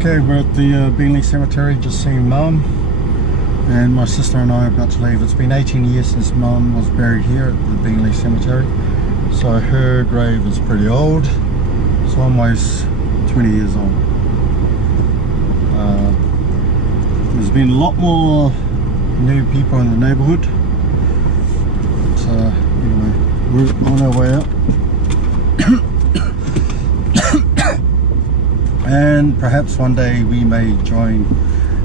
Okay, we're at the Beenleigh Cemetery, just seeing Mum, and my sister and I are about to leave. It's been 18 years since Mum was buried here at the Beenleigh Cemetery, so her grave is pretty old. It's almost 20 years old. There's been a lot more new people in the neighbourhood, but anyway, we're on our way out. And perhaps one day we may join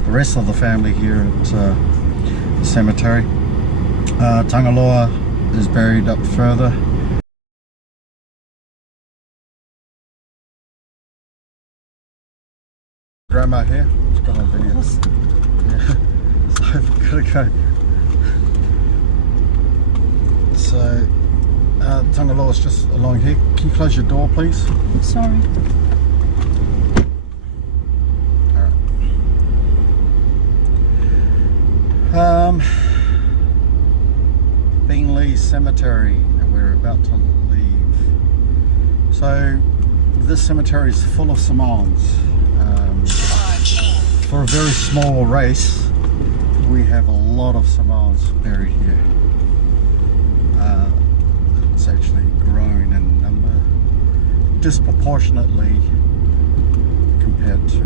the rest of the family here at the cemetery. Tagaloa is buried up further. Grandma here, it's got on video. Yeah, so I've got to go. So Tagaloa is just along here. Can you close your door, please? Sorry. Beenleigh Cemetery, and we're about to leave. So this cemetery is full of Samoans. For a very small race, we have a lot of Samoans buried here. It's actually grown in number disproportionately compared to